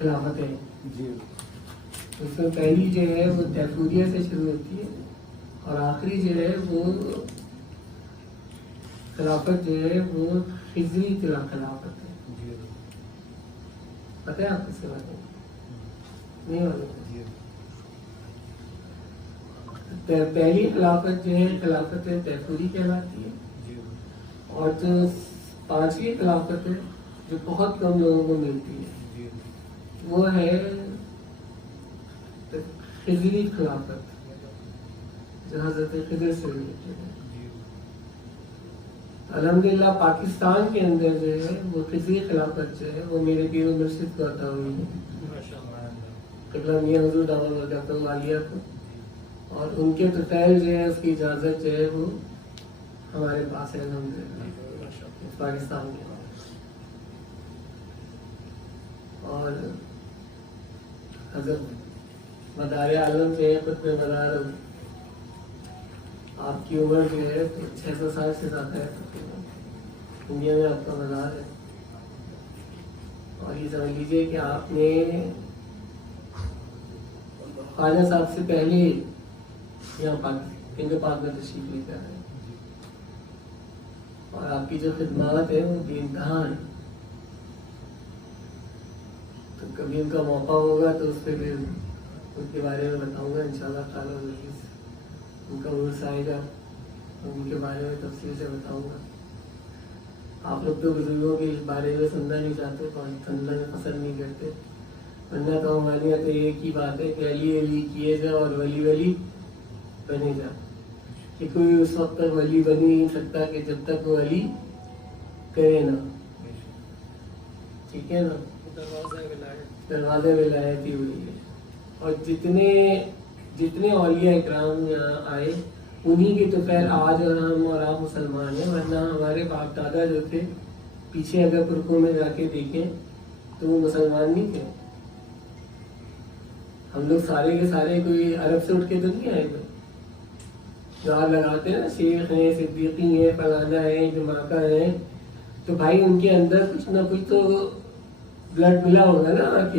खिलाफतें जी। उसमें पहली जो है वो तैफूरिया से शुरू होती है और आखिरी जो है वो खिलाफत जो है वो खिजरी खिलाफत है। पता है आपको इसके बारे में? नहीं मालूम? पहली खिलाफत जो है खिलाफत तैफूरी कहलाती है और जो पांचवी खिलाफत है जो बहुत कम लोगों को मिलती है वो है खिजरी खिलाफत जो हज़रत खिजर से रिलेटेड है। अल्हम्दुलिल्लाह पाकिस्तान के अंदर जो है वो खिजरी खिलाफत जो है वो मेरे पीर मुर्शिद को अता हुई है, क़िबला मियां हुज़ूर दामद बरकातहू आलिया को, और उनके तफ़ैल जो है उसकी इजाज़त जो है वो हमारे पास है अल्हम्दुलिल्लाह पाकिस्तान के। और हज़रत मदार आलम जो है क़ुत्ब मदार आपकी उम्र जो है तो 600 साल से ज़्यादा है तकरीबन इंडिया में आपका मदार है। और ये समझ लीजिए कि आपने ख्वाजा साहब से पहले यहाँ हिंद पाक में तशरीफ लेकर आए और आपकी जो खिदमत है वो बेइंतहा है। तो कभी उनका मौका होगा तो उस पर फिर उनके बारे में बताऊंगा इंशाल्लाह ताला। उनका उर्स आएगा उनके बारे में तफसील से बताऊंगा। आप लोग तो बुजुर्गों के बारे में सुनना नहीं चाहते, सुनना पसंद नहीं करते, वरना तो हमारे यहाँ तो एक ही बात है कि अली अली किए जा और वली वली बने जा, कि कोई उस वक्त तक वली बन ही नहीं सकता कि जब तक वो अली करे ना। ठीक है ना? दरवाज़ा विलायती हुई है। और जितने औलिया इकराम यहाँ आए उन्हीं की तो खैर आज और हम और आप मुसलमान हैं, वरना हमारे बाप दादा जो थे पीछे अगर पुरखों में जाके देखें तो वो मुसलमान नहीं थे। हम लोग सारे के सारे कोई अरब से उठ के तो नहीं आए थे। जो लगाते हैं ना शेख हैं, सिद्दीकी हैं, फलाना है, जमाका है, तो भाई उनके अंदर कुछ ना कुछ तो ब्लड मिला होगा ना आके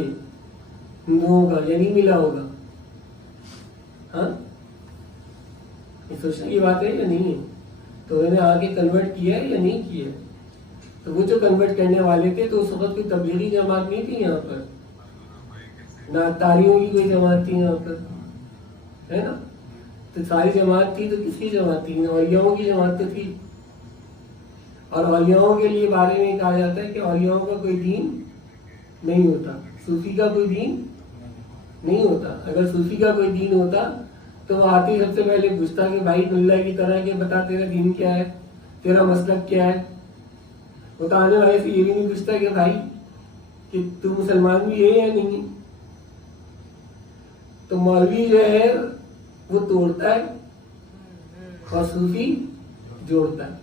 हिंदुओं का, या नहीं मिला होगा? हाँ, ये सोचने की बात है या नहीं है? तो उन्होंने आके कन्वर्ट किया है या नहीं किया? तो वो जो कन्वर्ट करने वाले थे तो उस वक्त कोई तबलीगी जमात नहीं थी यहाँ पर, ना तारियों की कोई जमात थी यहाँ पर, है ना? तो सारी जमात थी तो किसकी जमात थी? औलियाओं की जमात तो थी। और औलियाओं के लिए बारे में कहा जाता है कि औलियाओं का कोई दीन नहीं होता, सूफी का कोई दीन नहीं होता। अगर सूफी का कोई दीन होता तो वो आते ही सबसे पहले पूछता कि भाई मुल्ला की तरह के बता तेरा दीन क्या है, तेरा मसलक क्या है। वो तो आने वाले से ये भी नहीं पूछता कि भाई कि तू मुसलमान भी है या नहीं। तो मौलवी जो है वो तोड़ता है और सूफी जोड़ता है।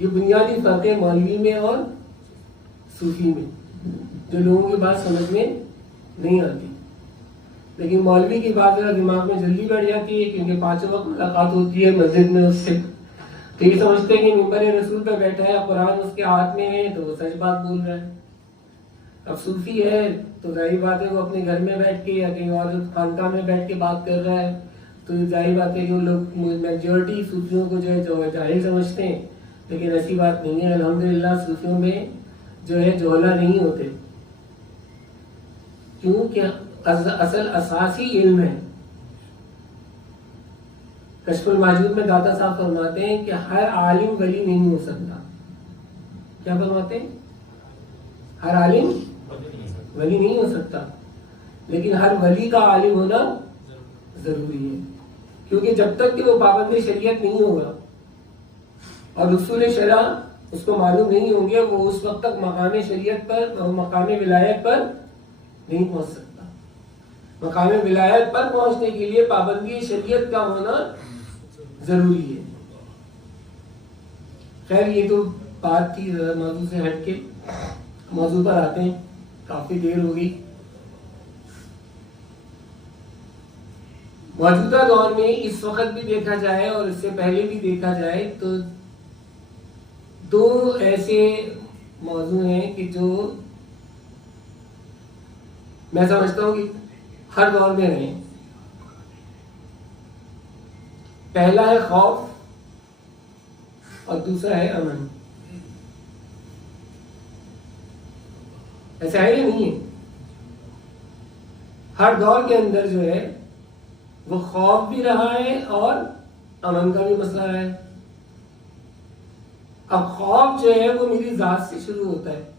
ये बुनियादी फर्क है मौलवी में और सूफी में, जो लोगों की बात समझ में नहीं आती। लेकिन मौलवी की बात जरा दिमाग में जल्दी बैठ जाती है क्योंकि 5 वक्त मुलाकात होती है मस्जिद में उससे, तो ये समझते हैं कि मिंबर रसूल पर बैठा है, कुरान उसके हाथ में है तो वो सच बात बोल रहा है। अब सूफी है तो जाहिर बात है वो अपने घर में बैठ के या कहीं और खानका में बैठ के बात कर रहा है, तो जाहिर बात है कि वो लोग मेजॉरिटी सूफियों को जो है जाहिल समझते हैं, लेकिन ऐसी बात नहीं है। अल्हम्दुलिल्लाह सूफियों में जो है जोहला नहीं होते, क्योंकि असल असासी इल्म है। कश्फुल माजूद में दाता साहब फरमाते हैं कि हर आलिम वली नहीं हो सकता। क्या फरमाते हैं? हर आलिम वली नहीं हो सकता, लेकिन हर वली का आलिम होना जरूरी है, क्योंकि जब तक कि वो पाबंद शरीयत नहीं होगा और उसूल शरा उसको मालूम नहीं होंगे, वो उस वक्त तक मकाम शरीयत पर और मकाम विलायत पर नहीं पहुंच सकता। मकाम विलायत पर पहुंचने के लिए पाबंदी शरीयत का होना जरूरी है। खैर ये तो बात थी, मौजू से हट के मौजू पर आते हैं, काफी देर हो गई। मौजूदा दौर में इस वक्त भी देखा जाए और इससे पहले भी देखा जाए तो 2 ऐसे मौजू हैं कि जो मैं समझता हूं कि हर दौर में रहे। पहला है खौफ और दूसरा है अमन। ऐसा है या नहीं है? हर दौर के अंदर जो है वो खौफ भी रहा है और अमन का भी मसला है। अब खौफ जो है वो मेरी जात से शुरू होता है,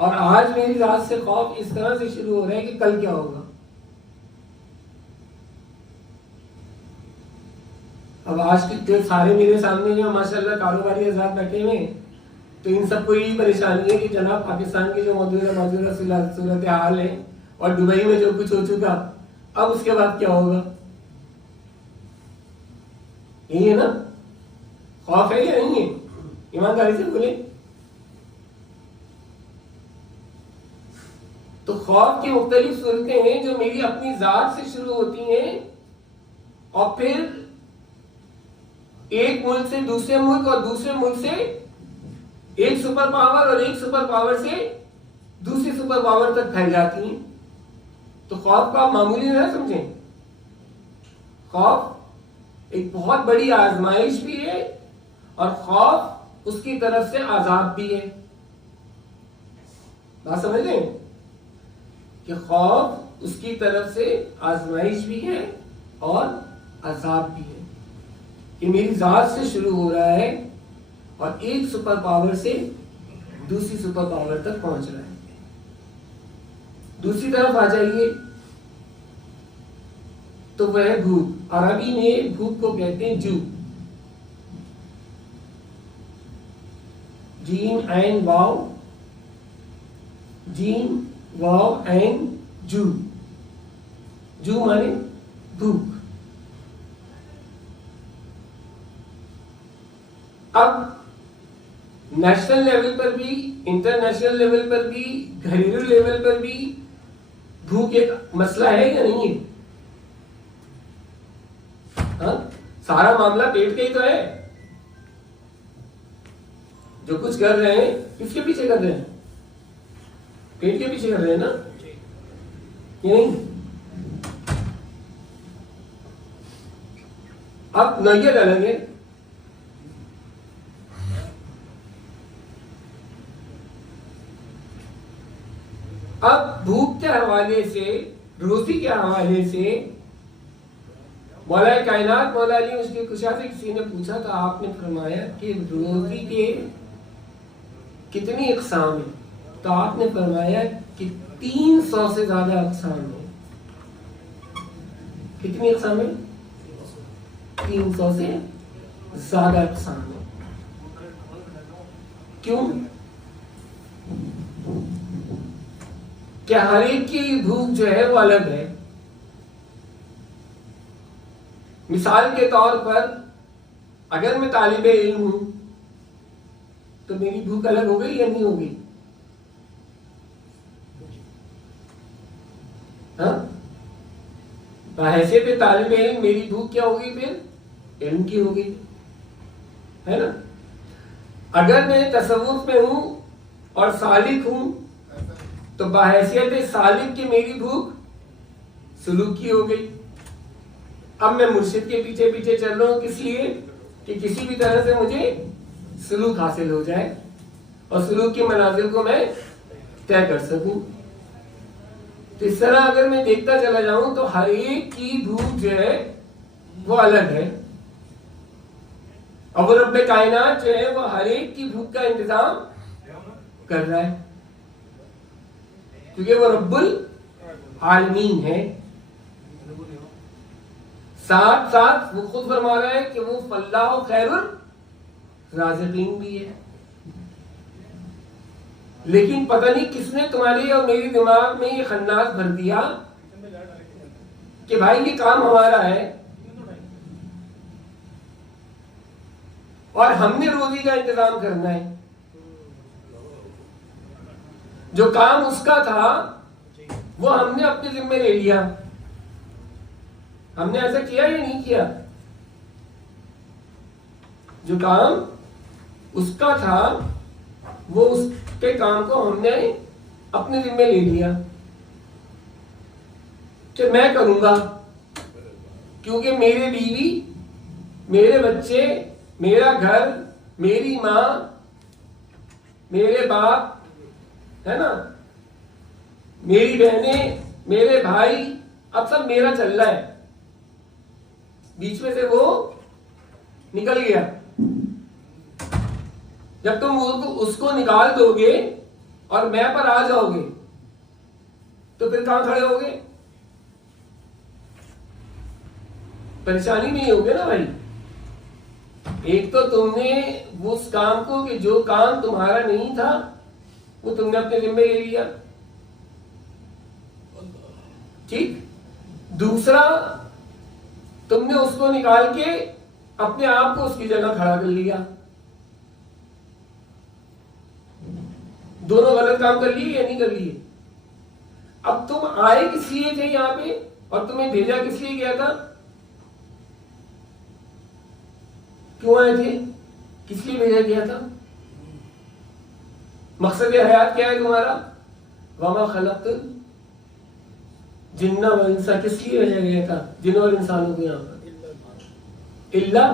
और आज मेरी जात से खौफ इस तरह से शुरू हो रहा है कि कल क्या होगा। अब आज के जो सारे मेरे सामने जो माशाल्लाह कारोबारी हज़रात बैठे हुए हैं, तो इन सबको यही परेशानी है कि जनाब पाकिस्तान की जो मौजूदा सूरत हाल है और दुबई में जो कुछ हो चुका, अब उसके बाद क्या होगा। यही है ना? खौफ है या नहीं है? ईमानदारी से बोले। तो खौफ की मुख्तलिफ सूरतें हैं जो मेरी अपनी जात से शुरू होती हैं और फिर एक मुल्क से दूसरे मुल्क और दूसरे मुल्क से एक सुपर पावर और एक सुपर पावर से दूसरी सुपर पावर तक फैल जाती हैं। तो खौफ को आप मामूली ना समझें। खौफ एक बहुत बड़ी आजमाइश भी है और खौफ उसकी तरफ से आजाब भी है। बात समझ लें कि खौफ उसकी तरफ से आजमाइश भी है और अजाब भी है, कि मेरी जात से शुरू हो रहा है और एक सुपर पावर से दूसरी सुपर पावर तक पहुंच रहा है। दूसरी तरफ आ जाइए तो वह भूख। अरबी में भूख को कहते हैं जू। जीन ऐन वाव, जीन वाव ऐन जू। जू माने भूख। अब नेशनल लेवल पर भी, इंटरनेशनल लेवल पर भी, घरेलू लेवल पर भी भूख एक मसला है या नहीं है? हाँ? सारा मामला पेट का ही तो है। जो कुछ कर रहे हैं किसके पीछे कर रहे हैं? पेट के पीछे कर रहे हैं ना, ये नहीं? अब नैयत अलग है। अब भूख के हवाले से, रोजी के हवाले से मौला कायनात मौला अली उसके कुशा से किसी ने पूछा तो आपने फरमाया कि रोजी के कितनी इकसाम है? तो आपने फरमाया कि 300 से ज्यादा इकसाम है। कितनी इकसाम है? 300 से ज्यादा इकसाम है। क्यों? क्या हर एक की भूख जो है वो अलग है। मिसाल के तौर पर अगर मैं तालिबे इल्म हूं तो मेरी भूख अलग हो गई या नहीं हो गई? हाँ, बहैसियत तालिबे इल्म मेरी भूख क्या हो गई? फिर इल्म की हो गई, है ना? अगर मैं तसव्वुफ में हूं और सालिक हूं तो बहैसियत सालिक की मेरी भूख सुलूक की हो गई। अब मैं मुर्शिद के पीछे पीछे चल रहा हूं, किस लिए? कि किसी भी तरह से मुझे सुलूक हासिल हो जाए और सुलूक की मनाजिल को मैं तय कर सकूं। तो इस तरह अगर मैं देखता चला जाऊं तो हर एक की भूख जो है वो अलग है, और वो रब्बे कायनात जो है वो हर एक की भूख का इंतजाम कर रहा है, क्योंकि वो रब्बुल आलमीन है। साथ साथ वो खुद फरमा रहा है कि वो फल्लाहु खैरुर राज़िकीन भी है। लेकिन पता नहीं किसने तुम्हारे और मेरे दिमाग में ये खन्नास भर दिया कि भाई ये काम हमारा है और हमने रोजी का इंतजाम करना है। जो काम उसका था वो हमने अपने जिम्मे ले लिया। हमने ऐसा किया या नहीं किया? जो काम उसका था वो उसके काम को हमने अपने जिम्मे ले लिया कि मैं करूंगा, क्योंकि मेरे बीवी, मेरे बच्चे, मेरा घर, मेरी माँ, मेरे बाप, है ना, मेरी बहनें, मेरे भाई, अब सब मेरा चल रहा है। बीच में से वो निकल गया। जब तुम उसको निकाल दोगे और मैं पर आ जाओगे तो फिर कहां खड़े होगे? परेशानी नहीं होगी ना भाई। एक तो तुमने उस काम को, कि जो काम तुम्हारा नहीं था वो तुमने अपने जिम्मे ले लिया, ठीक। दूसरा, तुमने उसको निकाल के अपने आप को उसकी जगह खड़ा कर लिया। दोनों गलत काम कर लिए या नहीं कर लिए? अब तुम आए किस लिए थे यहां पे और तुम्हें भेजा किस लिए गया था? क्यों आए थे? किस लिए भेजा गया था? मकसद हयात क्या है तुम्हारा? वमा खलक़्तुल जिन्ना वल इंसा, किस लिए भेजा गया था जिन और इंसानों को यहां पर? इल्ला,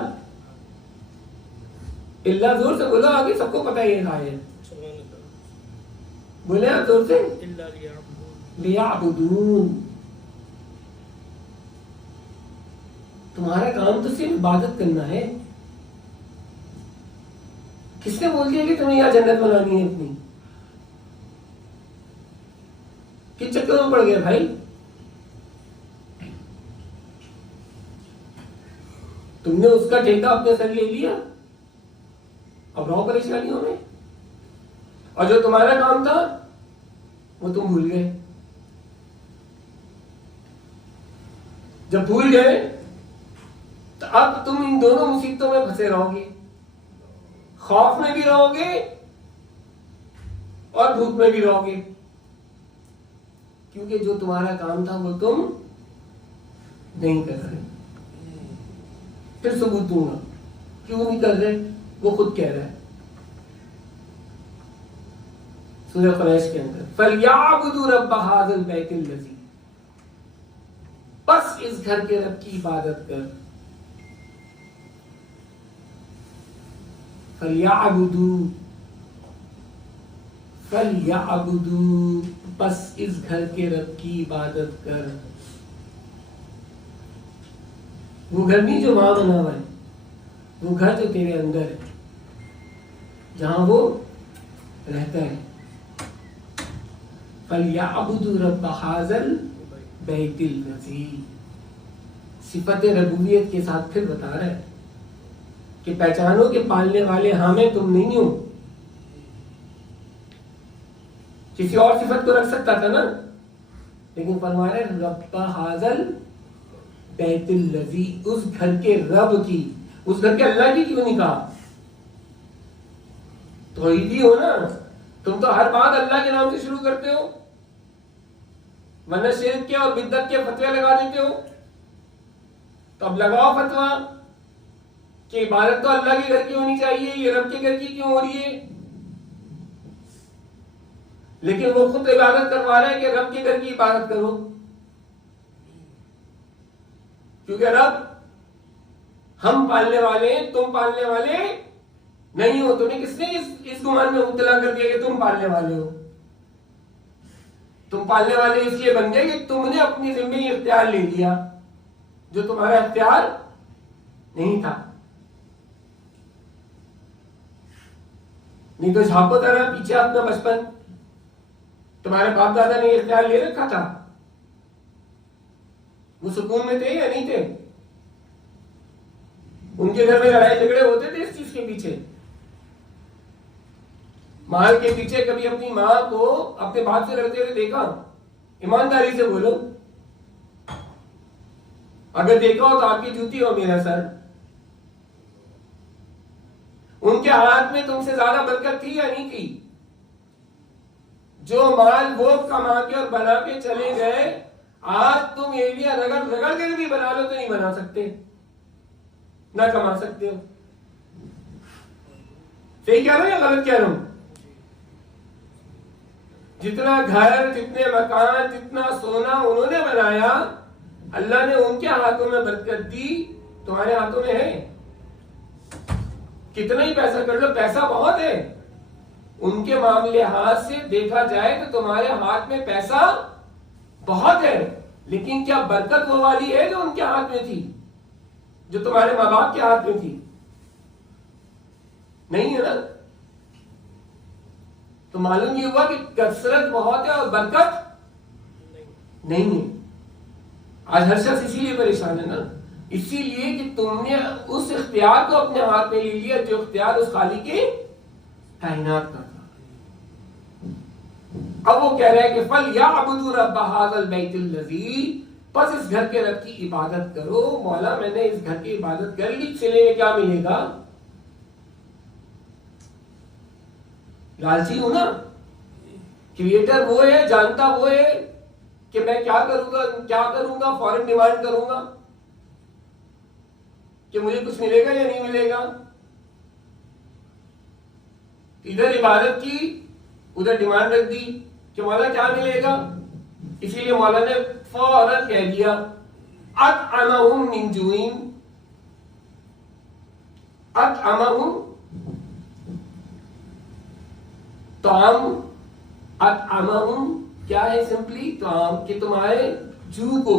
इल्ला जोर से बोलो, आगे सबको पता है ये है। बोले आप जोर से, लियाबुदून। तुम्हारा काम तो सिर्फ इबादत करना है। किसने बोल दिया कि तुम्हें यहां जन्नत बनानी है अपनी? किस चक्कर में पड़ गया भाई? तुमने उसका ठेका अपने सर ले लिया, अब रहो परेशानियों में। और जो तुम्हारा काम था वो तुम भूल गए। जब भूल गए तो अब तुम इन दोनों मुसीबतों में फंसे रहोगे। खौफ में भी रहोगे और भूख में भी रहोगे, क्योंकि जो तुम्हारा काम था वो तुम नहीं कर रहे। फिर सबूत दूंगा क्यों नहीं कर रहे, वो खुद कह रहा है सूरह कुरैश के अंदर, फलयाबुदू रब्ब हाज़िल बैतिल लज़ी, बस इस घर के रब की इबादत कर। फलयाबुदू, फलयाबुदू, बस इस घर के रब की इबादत कर। वो घर नहीं जो वहां बना हुआ है, वो घर जो तेरे अंदर है, जहां वो रहता है। फलयाबुदू रब्ब हाज़िल बैतिल लज़ी, सिफत रबूबियत के साथ फिर बता रहा है कि पहचानो के पालने वाले हमें तुम नहीं हो। किसी और सिफत को रख सकता था ना, लेकिन फरमा रहे रब्ब हाज़िल बैतिल लज़ी, उस घर के रब की, उस घर के अल्लाह की क्यों नहीं कहा? तौहीदी हो ना तुम, तो हर बात अल्लाह के नाम से शुरू करते हो, वरना शिर्क के और बिद्दत के फतवे लगा देते हो। तो अब लगाओ फतवा कि इबादत तो अल्लाह के घर की होनी चाहिए, ये रब के घर की क्यों हो रही है? लेकिन वो खुद इबादत करवा रहा है कि रब के घर की इबादत करो, क्योंकि रब हम पालने वाले हैं, तुम पालने वाले नहीं हो। तुम्हें किसने इस गुमान में मुब्तला कर दिया कि तुम पालने वाले हो? तुम पालने वाले इसलिए बन गए कि तुमने अपनी जिम्मे इख्तियार ले लिया जो तुम्हारा इख्तियार नहीं था। नहीं तो झापो तरह पीछे अपना बचपन, तुम्हारे बाप दादा ने इख्तियार ले रखा था, वो सुकून में थे या नहीं थे? उनके घर में लड़ाई झगड़े होते थे इस चीज के पीछे, माल के पीछे। कभी अपनी माँ को अपने बाप से लड़ते हुए देखा? ईमानदारी से बोलो, अगर देखा हो तो आपकी जूती हो मेरा सर। उनके हाथ में तुमसे ज्यादा बरकत थी या नहीं थी? जो माल वो कमा के और बना के चले गए, आज तुम एरिया रगड़ रगड़ कर भी बना लो तो नहीं बना सकते, ना कमा सकते हो। सही कह रहा हूं या गलत कह रहा हूं? जितना घर, जितने मकान, जितना सोना उन्होंने बनाया, अल्लाह ने उनके हाथों में बरकत दी, तुम्हारे हाथों में है? कितना ही पैसा कर लो, पैसा बहुत है। उनके मामले हाथ से देखा जाए तो तुम्हारे हाथ में पैसा बहुत है, लेकिन क्या बरकत वो वाली है जो उनके हाथ में थी, जो तुम्हारे माँ बाप के हाथ में थी? नहीं है ना। तो मालूम ये हुआ कि कसरत बहुत है और बरकत नहीं है। आज हर शख्स इसीलिए परेशान है ना, इसीलिए कि तुमने उस इख्तियार को अपने हाथ में ले लिया जो इख्तियार उस खाली के कायनात का था। अब वो कह रहा है कि फल याबुदू रब्ब हाज़ल बैतिल लज़ी, बस इस घर के रब की इबादत करो। मौला मैंने इस घर की इबादत कर ली, सिले में क्या मिलेगा? लालची हूं ना। क्रिएटर वो है, जानता वो है कि मैं क्या करूंगा, फौरन डिमांड करूंगा कि मुझे कुछ मिलेगा या नहीं मिलेगा। इधर इबादत की, उधर डिमांड रख दी कि मौला क्या मिलेगा। इसीलिए मौला ने फौरन कह दिया अतअमहुम मिन जुइन, अतअमहुम ताम, अतअमहुम क्या है? सिंपली ताम, कि तुम्हारे जू को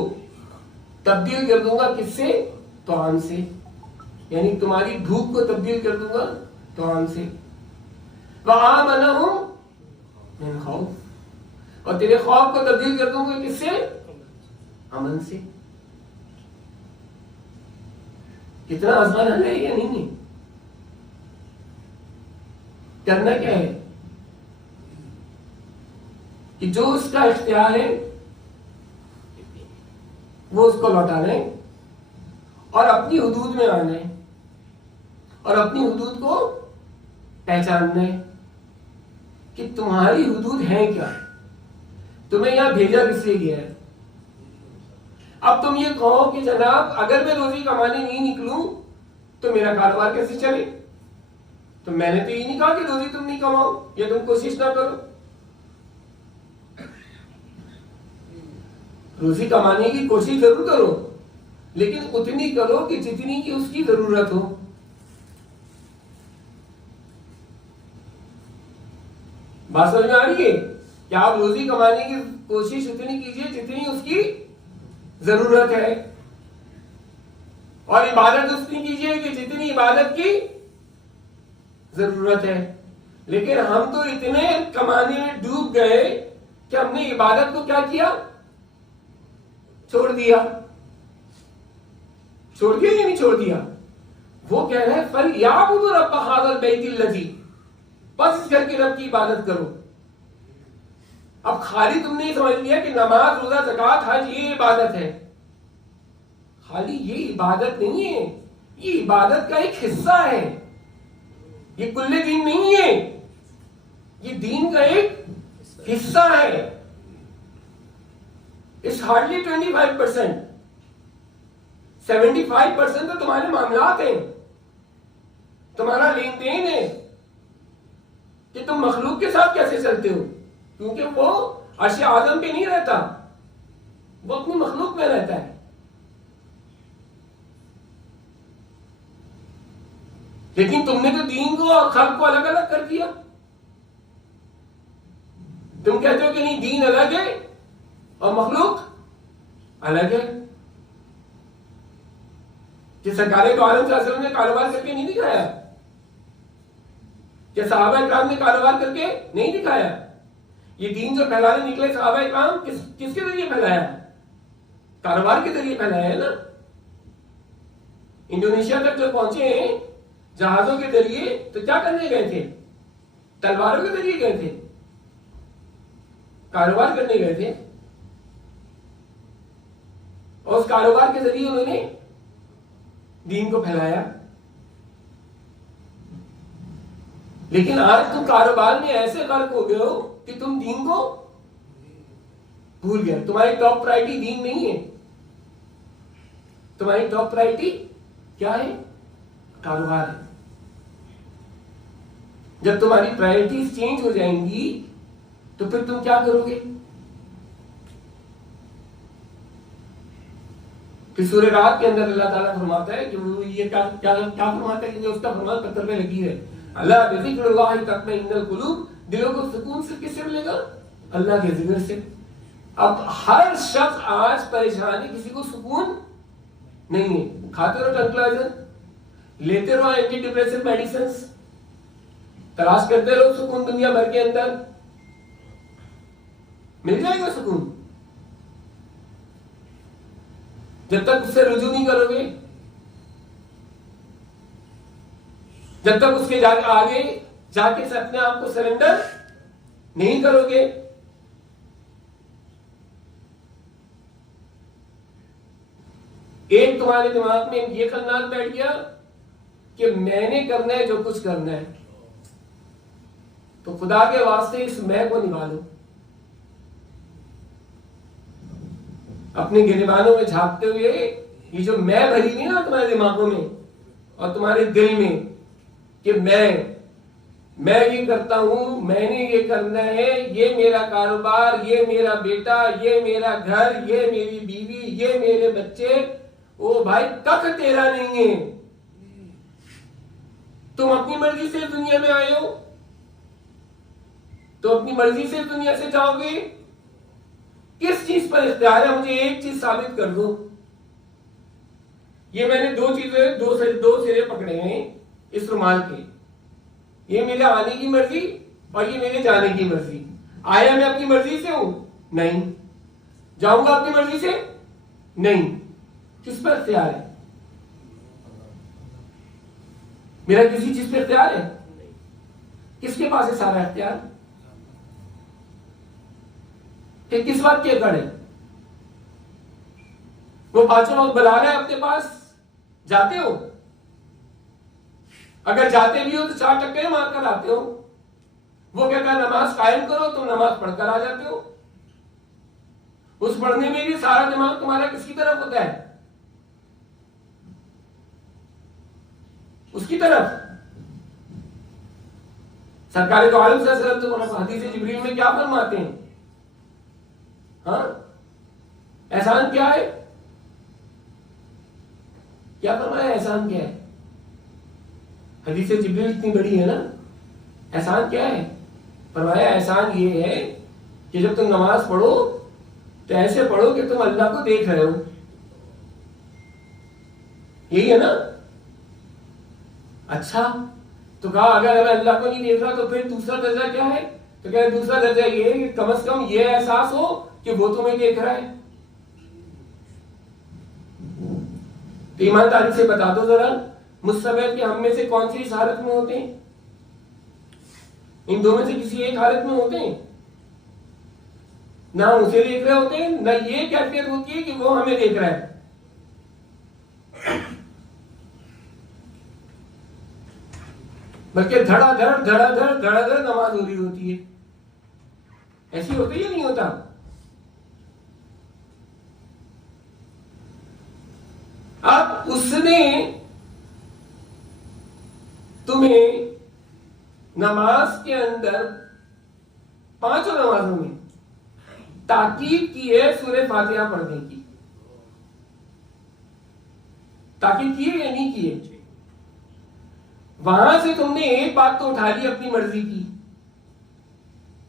तब्दील कर दूंगा किससे? ताम से, यानी तुम्हारी भूख को तब्दील कर दूंगा ताम से। वआमनहुम मिन खौफ, और तेरे खौफ को तब्दील कर दूंगा किससे? अमन से। कितना आसान है या नहीं? करना क्या है कि जो उसका इख्तियार है वो उसको लौटाना है और अपनी हुदूद में आना है और अपनी हुदूद को पहचानना है कि तुम्हारी हुदूद है क्या, तुम्हें यहां भेजा किसलिए गया है। अब तुम ये कहो कि जनाब अगर मैं रोजी कमाने नहीं निकलूं तो मेरा कारोबार कैसे चले। तो मैंने तो ये नहीं कहा कि रोजी तुम नहीं कमाओ या तुम कोशिश ना करो। रोजी कमाने की कोशिश जरूर करो, लेकिन उतनी करो कि जितनी की उसकी जरूरत हो। बात समझ में आ रही है? क्या आप रोजी कमाने की कोशिश उतनी कीजिए जितनी उसकी जरूरत है, और इबादत उतनी कीजिए कि जितनी इबादत की जरूरत है। लेकिन हम तो इतने कमाने में डूब गए कि हमने इबादत को क्या किया? छोड़ दिया। छोड़ दिया या नहीं छोड़ दिया? वो कह रहे हैं फल याबुदू रब्ब हाज़ल बैतिल लज़ी, बस इस घर के रब की इबादत करो। अब खाली तुमने समझ लिया कि नमाज, रोजा, ज़कात, हज ये इबादत है। खाली ये इबादत नहीं है, ये इबादत का एक हिस्सा है, ये कुल्ले दीन नहीं है, ये दीन का एक हिस्सा है। इट्स हार्डली 25%, 75% तो तुम्हारे मामलात हैं, तुम्हारा लेन देन है कि तुम मखलूक के साथ कैसे चलते हो। क्योंकि वो अर्श आज़म पे नहीं रहता, वो अपनी मखलूक में रहता है। लेकिन तुमने तो दीन को और खल्क को अलग अलग कर दिया। तुम कहते हो कि नहीं, दीन अलग है और मखलूक अलग है। कि सरकार दो आलम सल्लल्लाहु अलैहि वसल्लम ने कारोबार करके नहीं दिखाया, क्या सहाबा इकराम ने कारोबार करके नहीं दिखाया। ये दीन जो फैलाने निकले सहाबा इकराम किसके जरिए फैलाया? कारोबार के जरिए फैलाया है ना। इंडोनेशिया तक जो पहुंचे हैं जहाजों के जरिए, तो क्या करने गए थे? तलवारों के जरिए गए थे, कारोबार करने गए थे। और उस कारोबार के जरिए उन्होंने दीन को फैलाया। लेकिन आज तुम कारोबार में ऐसे गर्क हो गए हो कि तुम दीन को भूल गए। तुम्हारी टॉप प्रायोरिटी दीन नहीं है, तुम्हारी टॉप प्रायोरिटी क्या है? कारोबार है। जब तुम्हारी प्रायोरिटीज चेंज हो जाएंगी तो फिर तुम क्या करोगे? फिर सूरह रात के अंदर अल्लाह ताला फरमाता है कि वो ये क्या क्या क्या फरमाता है कि उसका फरमान पत्थर पे लगी है, अल्लाह बिज़िक्रिल्लाहि तत्मइन्नुल कुलूब, दिलों को सुकून से किससे मिलेगा? अल्लाह के जिक्र से। अब हर शख्स आज परेशान है, किसी को सुकून नहीं है। खाते रहो ट्रंक्लाइजर, लेते रहो एंटी डिप्रेसिव मेडिसिन, तलाश करते रहो सुकून दुनिया भर के अंदर, मिल जाएगा सुकून। जब तक उससे रुजू नहीं करोगे, जब तक उसके आगे जाके से अपने आप को सरेंडर नहीं करोगे, एक तुम्हारे दिमाग में ये ख्याल बैठ गया कि मैंने करना है जो कुछ करना है, तो खुदा के वास्ते इस मैं को निभा लो। अपने गिरबानों में झांकते हुए ये जो मैं भरी नहीं ना तुम्हारे दिमागों में और तुम्हारे दिल में कि मैं ये करता हूं, मैंने ये करना है, ये मेरा कारोबार, ये मेरा बेटा, ये मेरा घर, ये मेरी बीवी, ये मेरे बच्चे, ओ भाई कख तेरा नहीं है। तुम अपनी मर्जी से दुनिया में आए हो तो अपनी मर्जी से दुनिया से जाओगे। किस चीज पर इख्तियार है? मुझे एक चीज साबित कर दो। ये मैंने दो चीजें, दो सिरे पकड़े हैं इस रुमाल के, ये मेरे आने की मर्जी और ये मेरे जाने की मर्जी। आया मैं अपनी मर्जी से हूं? नहीं। जाऊंगा अपनी मर्जी से? नहीं। किस पर इख्तियार है? मेरा किसी चीज पे इख्तियार है? किसके पास है सारा इख्तियार? कि किस बात की अकड़ है? वो पांचों वक्त बुला रहे हैं अपने पास, जाते हो? अगर जाते भी हो तो 4 टक्के मार कर आते हो। वो कहता है नमाज कायम करो, तुम नमाज पढ़कर आ जाते हो। उस पढ़ने में भी सारा दिमाग तुम्हारा किसकी तरफ होता है? उसकी तरफ। सरकार तो आलम सल्लल्लाहु अलैहि वसल्लम तो हदीस जिब्रील में क्या फरमाते हैं? हाँ, एहसान क्या है? क्या फरमाया? एहसान क्या है? हदीस जिब्रील इतनी बड़ी है ना, एहसान क्या है? फरमाया एहसान ये है कि जब तुम नमाज पढ़ो तो ऐसे पढ़ो कि तुम अल्लाह को देख रहे हो। यही है ना? अच्छा, तो कहा अगर मैं अल्लाह को नहीं देख रहा तो फिर दूसरा दर्जा क्या है? तो क्या दूसरा दर्जा ये है कि कम से कम ये एहसास हो कि वो तुम्हें देख रहा है। तो ईमानदारी से बता दो जरा, मुस्तक़बिल कि हम में से कौन सी इस हालत में होते हैं? इन दो में से किसी एक हालत में होते हैं। ना उसे देख रहे होते हैं, ना ये कैफियत होती है कि वो हमें देख रहा है। बल्कि धड़ाधड़ नमाज हो रही होती है। ऐसी होती है नहीं होता? अब उसने तुम्हें नमाज के अंदर 5 नमाजों में ताकीद की है सूरह फातिहा पढ़ने की। ताकीद की है या नहीं की है? वहां से तुमने एक बात तो उठा ली अपनी मर्जी की,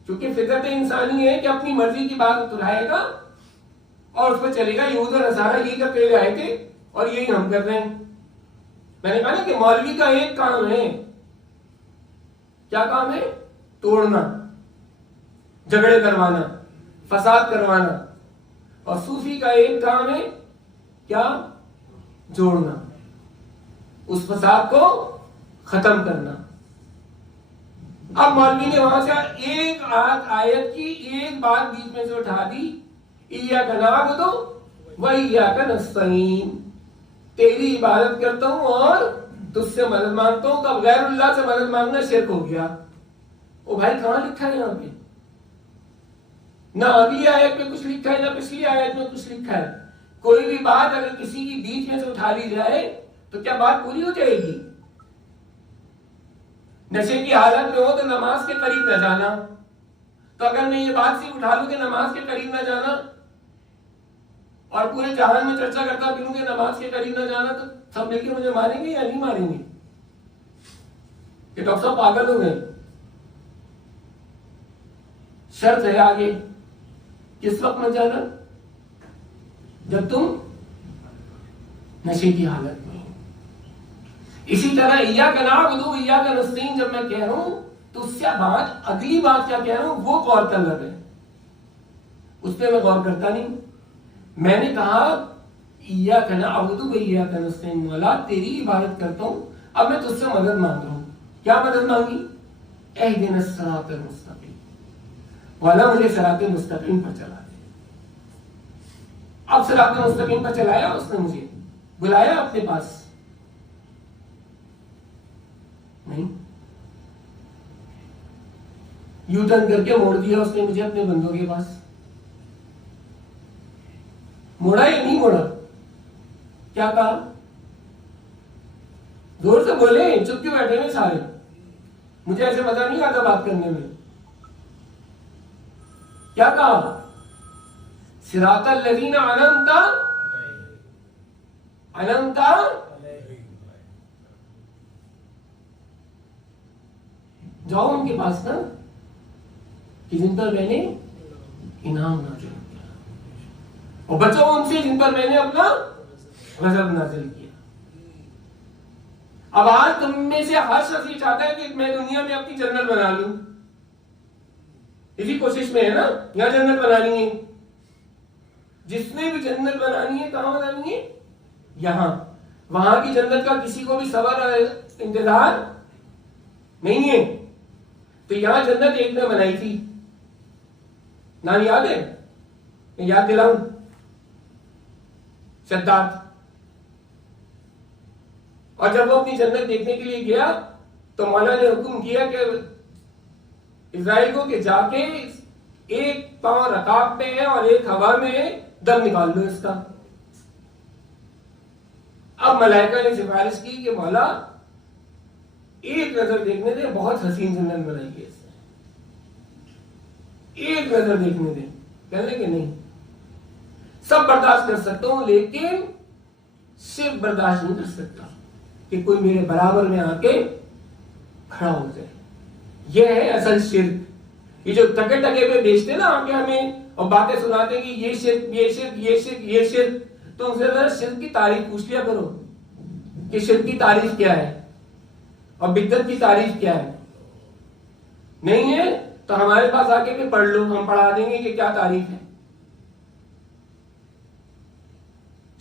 क्योंकि फितरत इंसानी है कि अपनी मर्जी की बात उठाएगा और उस पर चलेगा। यहूद और नसारा यही करते आए थे और यही हम कर रहे हैं। मैंने कहा ना कि मौलवी का एक काम है, क्या काम है? तोड़ना, झगड़े करवाना, फसाद करवाना। और सूफी का एक काम है क्या? जोड़ना, उस फसाद को खत्म करना। अब मौलवी ने वहां से एक आयत की एक बात बीच में से उठा दी, इय्याका नअबुदु व इय्याका नस्तईन, तेरी इबादत करता हूं और तुझसे मदद मांगता हूं। तब गैरुल्लाह से मदद मांगना शिर्क हो गया। ओ भाई कहां लिखा है यहां पे? ना अगली आयत में कुछ लिखा है, ना पिछली आयत में कुछ लिखा है। कोई भी बात अगर किसी की बीच में से उठा ली जाए तो क्या बात पूरी हो जाएगी? नशे की हालत में हो तो नमाज के करीब न जाना, तो अगर मैं ये बात सिर्फ उठा लूं कि नमाज के करीब ना जाना और पूरे जहान में चर्चा करता फिरूं कि नमाज के करीब ना जाना, तो सब मिलकर मुझे मारेंगे या नहीं मारेंगे कि डॉक्टर साहब पागल हो गए। शर्त है आगे, किस वक्त मत जाना? जब तुम नशे की हालत में। इसी तरह इय्याका नअबुदु व इय्याका नस्तईन जब मैं कह रहा हूं तो उससे बाद अगली बात क्या कह रहा हूं वो गौर तलब है, उस पर मैं गौर करता नहीं। मैंने कहा इय्याका नअबुदु व इय्याका नस्तईन, मौला तेरी इबादत करता हूं, अब मैं तुझसे मदद मांग रहा हूं। क्या मदद मांगी? इहदिनस सिरातल मुस्तकीम, मौला मुझे सिरातल मुस्तकीम पर चला दे। अब सिरातल मुस्तकीम पर चलाया उसने, मुझे बुलाया अपने पास नहीं, यू टर्न करके मोड़ दिया उसने मुझे अपने बंदों के पास। मोड़ा या नहीं मोड़ा? क्या कहा? जोर से बोले, चुप क्यों बैठे हुए सारे? मुझे ऐसे मजा नहीं आता बात करने में। क्या कहा? सिरातल लज़ीना अनअमता अनअमता जाओ उनके पास ना कि जिन पर मैंने इनाम नाजिल किया, और बचो उनसे जिन पर मैंने अपना गज़ब नाजिल किया। अब आज तुम में से हर शख्स ये चाहता है कि मैं दुनिया में अपनी जन्नत बना लूं, इसी कोशिश में है ना, यहां जन्नत बनानी है। जिसने भी जन्नत बनानी है कहां बनानी है? यहां। वहां की जन्नत का किसी को भी सबर इंतजार नहीं है। तो यहां जन्नत एक ने बनाई थी, नाम याद है? मैं याद दिलाऊं, शद्दाद। और जब वो अपनी जन्नत देखने के लिए गया तो मौला ने हुक्म किया कि इज़राइल को कि जाके एक पांव रकाब में है और एक हवा में है, दम निकाल लो इसका। अब मलाइका ने सिफारिश की कि मौला एक नजर देखने दे, बहुत हसीन जन्नत बनाई है इसने, एक नजर देखने दे। कहने के नहीं, सब बर्दाश्त कर सकता हूं लेकिन सिर्फ बर्दाश्त नहीं कर सकता कि कोई मेरे बराबर में आके खड़ा हो जाए। यह है असल शिर्क। ये जो टके टके पे बेचते ना आके हमें और बातें सुनाते कि ये शिर्क ये शिर्क ये शिर्क ये शिर्क, तो उनसे जरा शिर्क की तारीफ पूछ लिया करो कि शिर्क की तारीफ क्या है और बिद्दत की तारीफ क्या है। नहीं है तो हमारे पास आके भी पढ़ लो, हम पढ़ा देंगे कि क्या तारीफ है।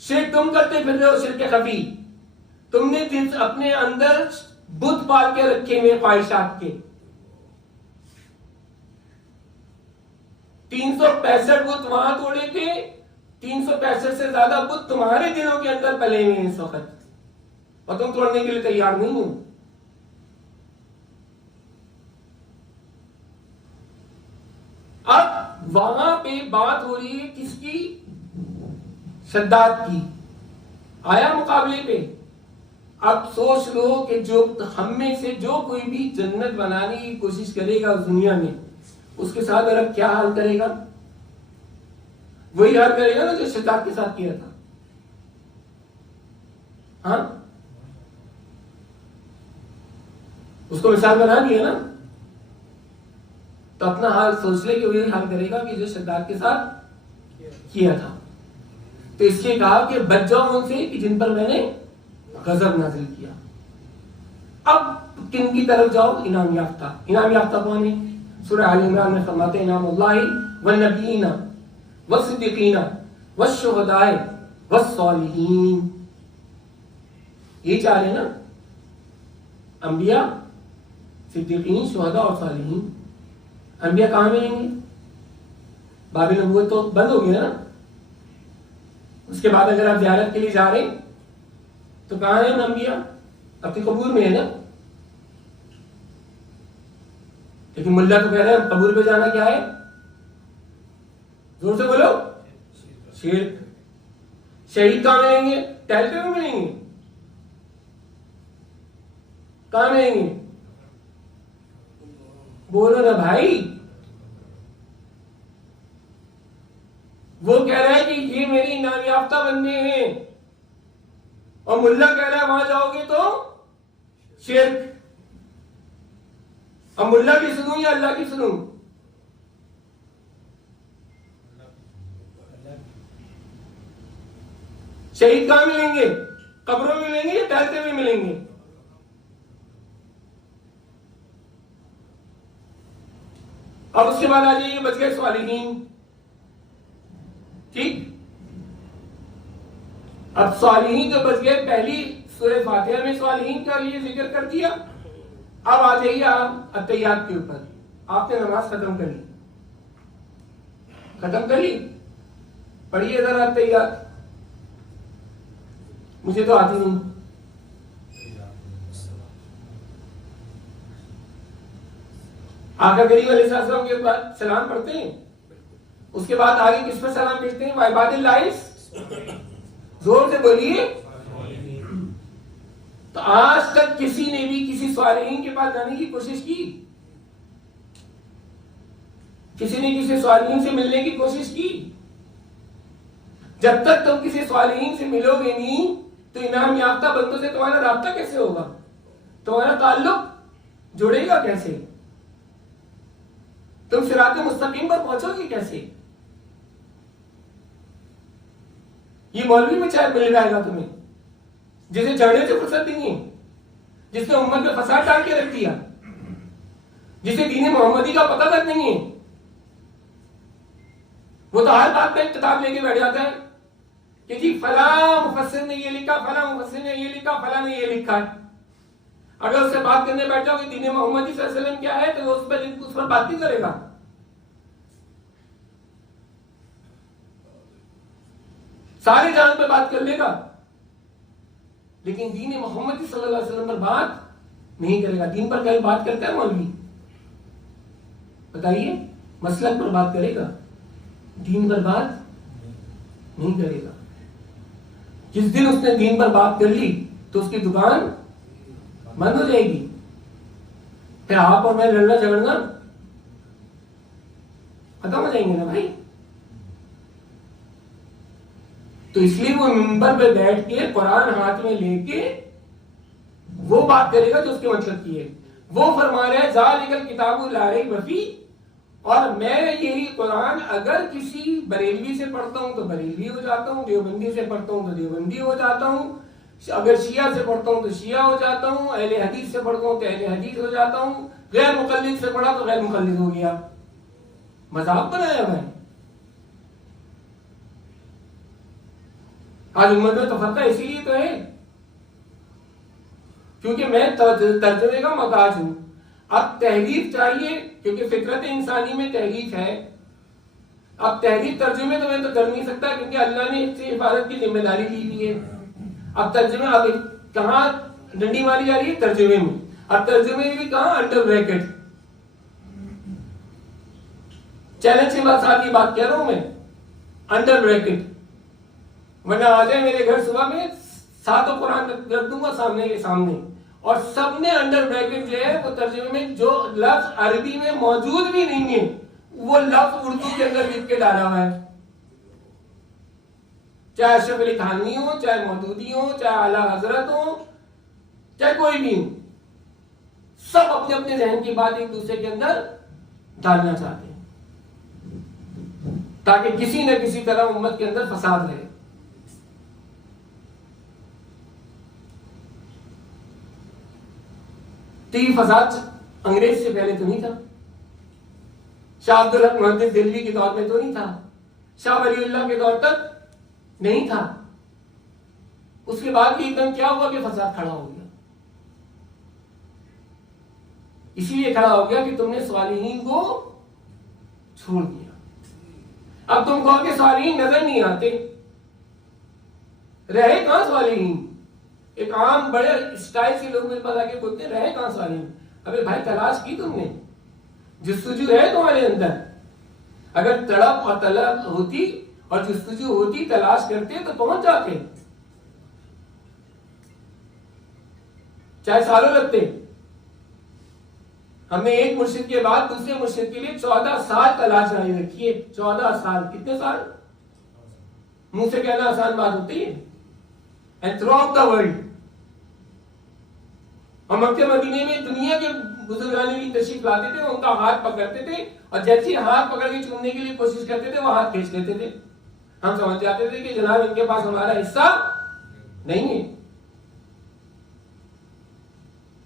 शिर्क तुम करते फिर रहे हो, शिर्क खफी। तुमने अपने अंदर बुत पाल के रखे हुए ख्वाहिशात के 365 बुत वहां तोड़े थे, 365 से ज्यादा बुत तुम्हारे दिलों के अंदर पले हुए हैं इस वक्त, और तुम तोड़ने के लिए तैयार नहीं हो। अब वहां पे बात हो रही है किसकी? शद्दाद की। आया मुकाबले पे। अब सोच लो कि जो हम में से जो कोई भी जन्नत बनाने की कोशिश करेगा उस दुनिया में, उसके साथ अरब क्या हाल करेगा? वही हाल करेगा ना जो शद्दाद के साथ किया था। हाँ, उसको मिसाल बना दिया ना, तो अपना हाल सोच ले कि वही हाल करेगा कि जो शद्दाद के साथ किया था। तो इसलिए कहा कि बच जाओ उनसे कि जिन पर मैंने गजब नाजिल किया। अब किन की तरफ जाओ? इनाम याफ्ता। इनाम याफ्ता कौन है? सूरह आल इमरान में फरमाते हैं इनामुल्लाहि वन्नबीयीना वस्सिद्दीकीना वश्शुहदाए वस्सालिहीन। ये चार है ना, अंबिया, सिद्दीकीन, शुहदा और सालिहीन। अंबिया कहां मिलेंगे? बाबे नबूवत तो बंद हो गया ना। उसके बाद अगर आप ज़ियारत के लिए जा रहे हैं तो कहां है अंबिया? अपनी कबूर में है ना। लेकिन मुल्ला तो कह रहे हैं कबूर पे जाना क्या है? जोर से बोलो, शिर्क। शहीद कहां मिलेंगे? टहलते हुए मिलेंगे? कहां मिलेंगे? बोलो ना भाई। वो कह रहा है कि ये मेरे इनाम याफ्ता बंदे हैं, और मुल्ला कह रहा है वहां जाओगे तो शिर्क। अब मुल्ला की सुनूं या अल्लाह की सुनूं? शहीद कहां मिलेंगे? कब्रों में मिलेंगे या टहलते हुए मिलेंगे? अब उसके बाद आ जाइए बच गए स्वालिहीन। ठीक, अब स्वालिहीन जो बच गए, पहली सूरह फातिहा में स्वालिहीन का ये जिक्र कर दिया। अब आ जाइए आप अत्तहियात के ऊपर। आपने नमाज खत्म कर ली, पढ़िए जरा अत्तहियात। मुझे तो आती नहीं। आका करीम अलैहिस्सलाम के बाद सलाम पढ़ते हैं, उसके बाद आगे किस पर सलाम भेजते हैं? वाइबादिल्लाह, जोर से बोलिए। तो आज तक किसी ने भी किसी स्वालिहीन के पास जाने की कोशिश की? किसी ने किसी स्वालिहीन से मिलने की कोशिश की? जब तक तुम किसी स्वालिहीन से मिलोगे नहीं तो इनाम याफ्ता बंदों से तुम्हारा राब्ता कैसे होगा? तुम्हारा ताल्लुक जुड़ेगा कैसे? तुम सिरात मुस्तकीम पर पहुंचोगे कैसे? ये मौलवी में चाहे मिल जाएगा तुम्हें, जिसे चढ़ने से फुर्सत नहीं है, जिसने उम्मत में फसाद डाल के रख दिया, जिसे दीन मोहम्मदी का पता तक नहीं है। वो तो हर बात में किताब लेके बैठ जाता है कि जी फला मुफस्सिर ने ये लिखा, फला मुफस्सिर ने ये लिखा, फला ने ये लिखा है। अगर उससे बात करने बैठ जाओ कि दीन मोहम्मदी सल्लल्लाहु अलैहि वसल्लम क्या है, तो वो उस पर बात नहीं करेगा। सारे जान पे बात कर लेगा, लेकिन दीन मोहम्मदी सल्लल्लाहु अलैहि वसल्लम पर बात नहीं करेगा। दीन पर कहीं बात करता है मौलवी? बताइए, मसलक पर बात करेगा, दीन पर बात नहीं करेगा। जिस दिन उसने दीन पर बात कर ली तो उसकी दुकान बंद हो जाएगी। फिर आप और मैं लड़ना झगड़ना खत्म हो जाएंगे ना भाई। तो इसलिए वो मिंबर पे बैठ के कुरान हाथ में लेके वो बात करेगा जो उसके मतलब की है। वो फरमा रहा है ज़ालिकल किताबु ला रैब फीह, और मैं यही कुरान अगर किसी बरेलवी से पढ़ता हूं तो बरेलवी हो जाता हूं, देवबंदी से पढ़ता हूं तो देवबंदी हो जाता हूं, अगर शिया से पढ़ता हूं तो शिया हो जाता हूं, अहले हदीस से पढ़ता हूं तो अहले हदीस हो जाता हूं, गैर मुकल्लिद से पढ़ा तो गैर मुकल्लिद हो गया। मजाक बनाया भाई। आज उम्मत में तफर्का इसीलिए तो है क्योंकि मैं तर्जुमे का मोहताज हूं। अब तहरीफ चाहिए क्योंकि फितरत इंसानी में तहरीफ है। अब तहरीफ तर्जुमे तो मैं तो कर नहीं सकता क्योंकि अल्लाह ने इससे हिफाजत की जिम्मेदारी ली हुई है। अब तर्जुमे अब कहां डंडी मारी जा रही है? तर्जुमे में। अब तर्जुमे में भी कहां? Under bracket. चैलेंज के बाद साथ ही बात कह रहा हूं मैं, अंडर ब्रैकेट। वरना आ जाए मेरे घर सुबह में 7 कुरान रख दूंगा सामने के सामने, और सबने अंडर ब्रैकेट जो है वो तर्जुमे में जो लफ्ज अरबी में मौजूद भी नहीं है वो लफ्ज उर्दू के अंदर लिख के डाला हुआ है। चाहे अशरफ अली थानवी हो, चाहे मौदूदी हो, चाहे आला हजरत हो, चाहे कोई भी हो, सब अपने अपने जहन की बात एक दूसरे के अंदर डालना चाहते हैं ताकि किसी न किसी तरह उम्मत के अंदर फसाद रहे। तो ये फसाद अंग्रेज से पहले तो नहीं था, शाह अब्दुल हक मुहद्दिस दिल्ली के दौर में तो नहीं था, शाह वलीउल्लाह के दौर तक नहीं था। उसके बाद भी एकदम क्या हुआ कि फसाद खड़ा हो गया। इसीलिए खड़ा हो गया कि तुमने स्वालिहीन को छोड़ दिया। अब तुम कहो कि स्वालिहीन नजर नहीं आते, रहे कहां स्वालिहीन? एक आम बड़े स्टाइल से लोग मेरे पास आके बोलते रहे कहां स्वालिहीन? अबे भाई तलाश की तुमने? जुस्तजू है तुम्हारे अंदर? अगर तड़प और तलब होती और जुस्तजू होती, तलाश करते तो पहुंच जाते, चाहे सालों लगते। हमने एक मुर्शिद के बाद दूसरे मुर्शिद के लिए 14 साल तलाश जारी रखी है। 14 साल। कितने साल? मुंह से कहना आसान बात होती है। And through out the world, और मक्के मदीने में दुनिया के बुजुर्गान भी तशरीफ लाते थे, उनका हाथ पकड़ते थे और जैसे हाथ पकड़ के चूमने के लिए कोशिश करते थे वो हाथ खींच लेते थे। हम समझ जाते थे कि जनाब इनके पास हमारा हिस्सा नहीं है,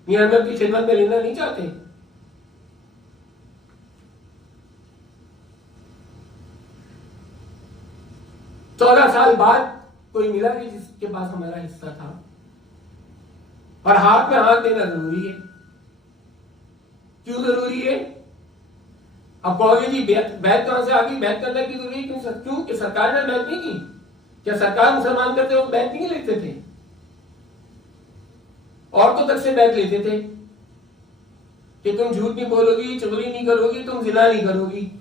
ये हमें अपनी खिदमत में लेना नहीं चाहते। चौदह साल बाद कोई मिला कि जिसके पास हमारा हिस्सा था, और हाथ में हाथ देना जरूरी है। क्यों जरूरी है? अब कहोगे जी बैत कहां से आ गई, बैत करने की जरूरी क्यों? कि सरकार ने बैत नहीं की? क्या सरकार मुसलमान करते वक्त बैत नहीं लेते थे? औरतों तक से बैत लेते थे कि तुम झूठ नहीं बोलोगी, चुगली नहीं करोगी, तुम जिना नहीं करोगी।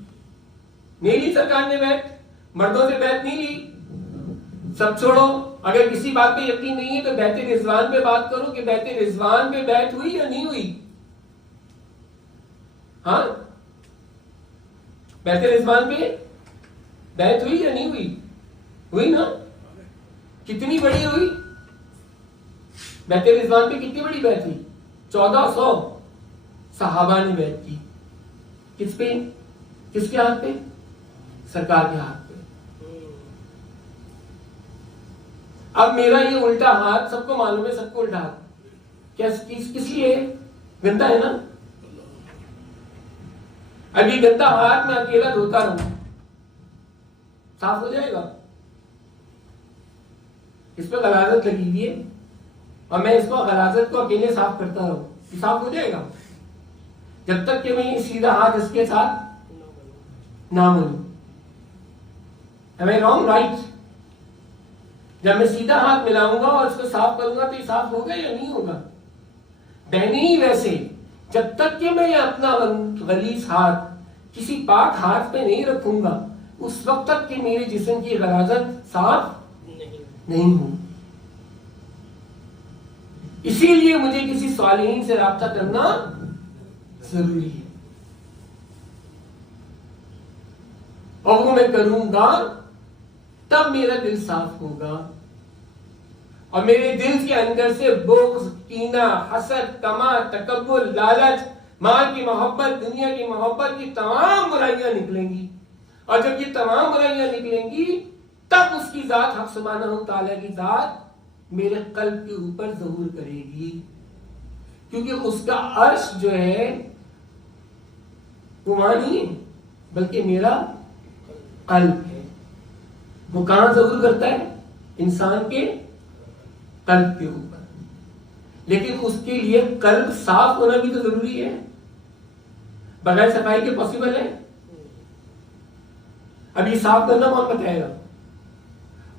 नहीं ली सरकार ने बैत, मर्दों से बैत नहीं ली। सब छोड़ो, अगर किसी बात पे यकीन नहीं है तो बैत रिजवान पे बात करो कि बैत रिजवान पे बैत हुई या नहीं हुई। हाँ, बैत रिजवान पे बैत हुई या नहीं हुई? हुई ना? कितनी बड़ी हुई? बैत रिजवान पे कितनी बड़ी बैत हुई? 1400 सहाबा ने बैत की। किस पे? किसके हाथ पे? सरकार के हाथ पे। अब मेरा ये उल्टा हाथ, सबको मालूम है, सबको उल्टा हाथ किस लिए गंदा है ना? अब ये गंदा हाथ में अकेला धोता रहूं, साफ हो जाएगा? इस पे गलाजत लगी हुई है और मैं इसको गलाजत को अकेले साफ करता रहूं, साफ हो जाएगा? जब तक कि मैं सीधा हाथ इसके साथ ना मिलूं। Am I wrong? Right? जब मैं सीधा हाथ मिलाऊंगा और इसको साफ करूंगा तो ये साफ होगा या नहीं होगा? बहनी ही वैसे, जब तक कि मैं अपना गलीज हाथ किसी पाक हाथ पे नहीं रखूंगा उस वक्त तक कि मेरे जिस्म की गलाजत साफ नहीं हो। इसीलिए मुझे किसी सालिहीन से राब्ता करना जरूरी है, और वो मैं करूंगा तब मेरा दिल साफ होगा और मेरे दिल के अंदर से बुग़्ज़, कीना, हसद, तमा, तकब्बुर, लालच, माल की मोहब्बत, दुनिया की मोहब्बत की तमाम बुराइयां निकलेंगी। और जब ये तमाम बुराइयां निकलेंगी तब उसकी जात हक़ सुब्हानहू तआला की जात मेरे कल्ब के ऊपर ज़हूर करेगी, क्योंकि उसका अर्श जो है वो वहां नहीं है बल्कि मेरा कल्ब है। वो कहां ज़हूर करता है? इंसान के कल्ब के ऊपर। लेकिन उसके लिए कल्ब साफ होना भी तो जरूरी है। बगैर सफाई के पॉसिबल है? अब ये साफ करना कौन बताएगा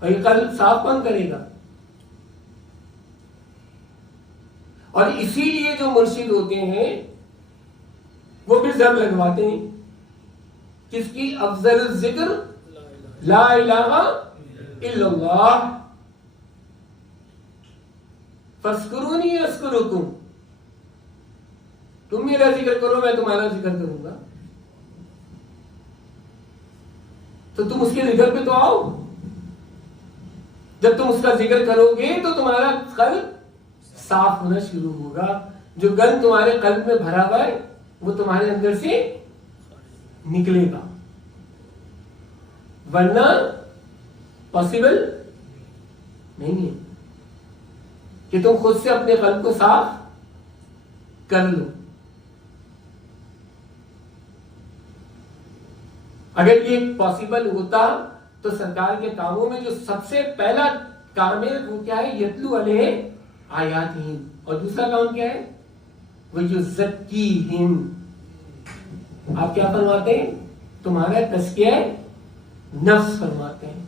और ये कल्ब साफ कौन करेगा? और इसीलिए जो मुर्शिद होते हैं वो भी जब लगवाते हैं किसकी? अफजल जिक्र ला इलाहा इल्लल्लाह फस्कुरूनी अस्कुरुकुम। तुम मेरा जिक्र करो, मैं तुम्हारा जिक्र करूंगा। तो तुम उसके जिक्र पे तो आओ। जब तुम उसका जिक्र करोगे तो तुम्हारा कल्ब साफ होना शुरू होगा। जो गंद तुम्हारे कल्ब में भरा हुआ है वो तुम्हारे अंदर से निकलेगा, वरना पॉसिबल नहीं है कि तुम खुद से अपने कल्ब को साफ कर लो। अगर ये पॉसिबल होता तो सरकार के कामों में जो सबसे पहला काम है वो क्या है? यतलू अलैहिम आयातिहिम। और दूसरा काम क्या है? वो युज़क्कीहिम। आप क्या फरमाते हैं? तुम्हारा तज़किया नफ्स फरमाते हैं।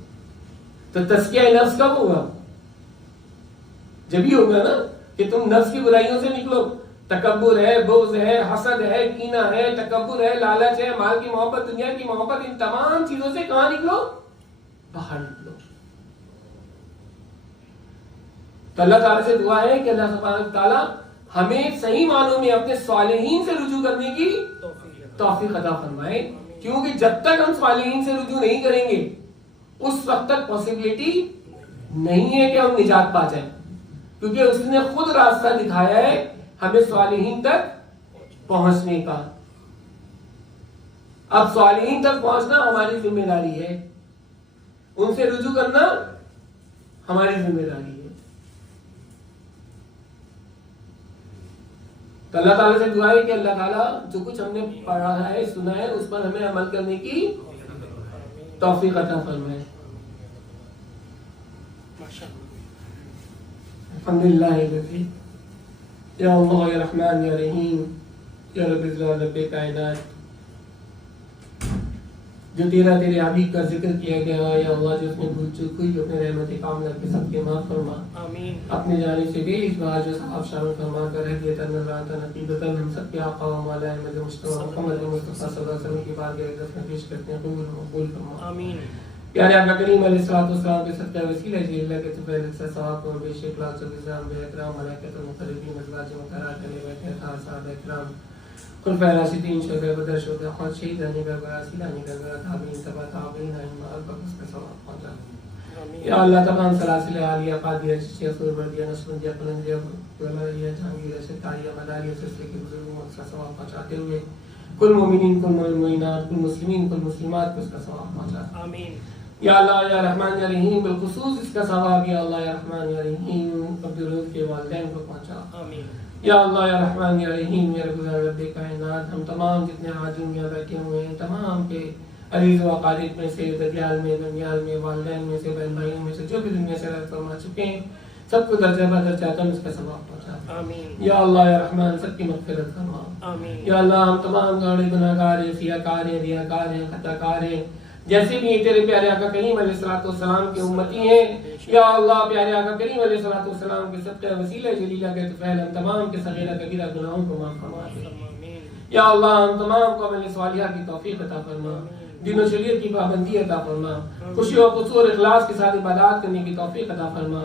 तो तज़किया नफ्स कब होगा? जब ही होगा ना कि तुम नफ्स की बुराइयों से निकलो। तकब्बुर है, बुग़्ज़ है, हसद है, कीना है, तकब्बुर है, लालच है, माल की मोहब्बत, दुनिया की मोहब्बत, इन तमाम चीजों से कहां निकलो? बाहर निकलो। तो अल्लाह ताला से दुआ है कि अल्लाह सुब्हानहू तआला हमें सही मानों में अपने सालिहीन से रुजू करने की तौफीक अता फरमाए, क्योंकि जब तक हम सालिहीन से रुजू नहीं करेंगे उस वक्त तक पॉसिबिलिटी नहीं है कि हम निजात पा जाए, क्योंकि उसने खुद रास्ता दिखाया है हमें सालिहीन तक पहुंचने का। अब सालिहीन तक पहुंचना हमारी जिम्मेदारी है, उनसे रुजू करना हमारी जिम्मेदारी है। तो अल्लाह ताला से दुआ है कि अल्लाह ताला जो कुछ हमने पढ़ा है, सुना है, उस पर हमें अमल करने की तौफीक अता फरमाए। अल्हम्दुलिल्लाह या अल्लाह या रहमान या रहीम या रब्बे कायनात, जो तेरा तेरे हबीब का जिक्र किया गया या अल्लाह, जो उसमें भूल चूक हुई अपने रहमत कामिला के सबके माफ फरमा। आमीन। अपने जाने से भी इस बार जो साहब शामिल फरमा कर हदीयतन नज़रातन अकीदतन हम सब के आका व मौला अहमद मुस्तफा मुहम्मद मुस्तफा सल्लल्लाहु अलैहि वसल्लम की बारगाह में पेश करते हैं, कबूल फरमा। आमीन। प्यारे आका करीम अलैहिस्सलाम के सदका वसीला जिल्ला के तफैल से सवाब को बेशक लाख सलाम बेहतराम मलाइकत मुकर्रबीन अज़वाज मुतहहरा करने बैठे था साहब इकराम खुलफाए राशिदीन शहदाए बदर शुहदा खुद शहीद आने का बरासी आने का बरा ताबीन तबा ताबीन इमाम पर उसका सवाब पहुंचा। या अल्लाह तमाम सलासिल आलिया कादिया चिश्तिया सुरबर्दिया नस्बंदिया बुलंदिया वलाया जहांगीर से तारिया मदारिया सिलसिले के बुजुर्गों को उसका सवाब पहुंचाते हुए कुल मोमिनीन कुल मोमिनात कुल मुस्लिमीन कुल मुस्लिमात को उसका सवाब पहुंचा। आमीन। या अल्लाह या रहमान या रहीम बिलखुसूस इसका सवाब या अल्लाह या रहमान या रहीम अब्दुल के वालिदैन को पहुंचा। आमीन। या अल्लाह या रहमान या रहीम या रब्बे कायनात, हम तमाम जितने हाजिर यहाँ बैठे हुए हैं तमाम के अजीज व अकारिब में से, दरियाल में, दुनियाल में, वालिदैन में से, बहन भाइयों में से जो भी दुनिया से रह फरमा चुके हैं सबको दर्जा बदर्जा कर इसका सवाब पहुंचा। आमीन। या अल्लाह या रहमान सबकी मग़फ़िरत फरमा। आमीन। या अल्लाह हम तमाम गाड़े गुनाहगार हैं, सियाकार हैं, रियाकार हैं, खताकार हैं, जैसे भी तेरे प्यारे आका करीम अलैहिस्सलाम के उम्मती हैं। या अल्लाह प्यारे आका करीम अलैहिस्सलाम के सदक़े वसीले जलीला के तफ़ैल हम तमाम के सगीरा कबीरा गुनाहों को माफ़ फरमा दे। या अल्लाह हम तमाम को अमल सालिहा की तौफीक अता फरमा, दीन व शरीयत की पाबंदी अता फरमा, खुशी और क़ुसूर इखलास के साथ इबादत करने की तौफीक अता फरमा,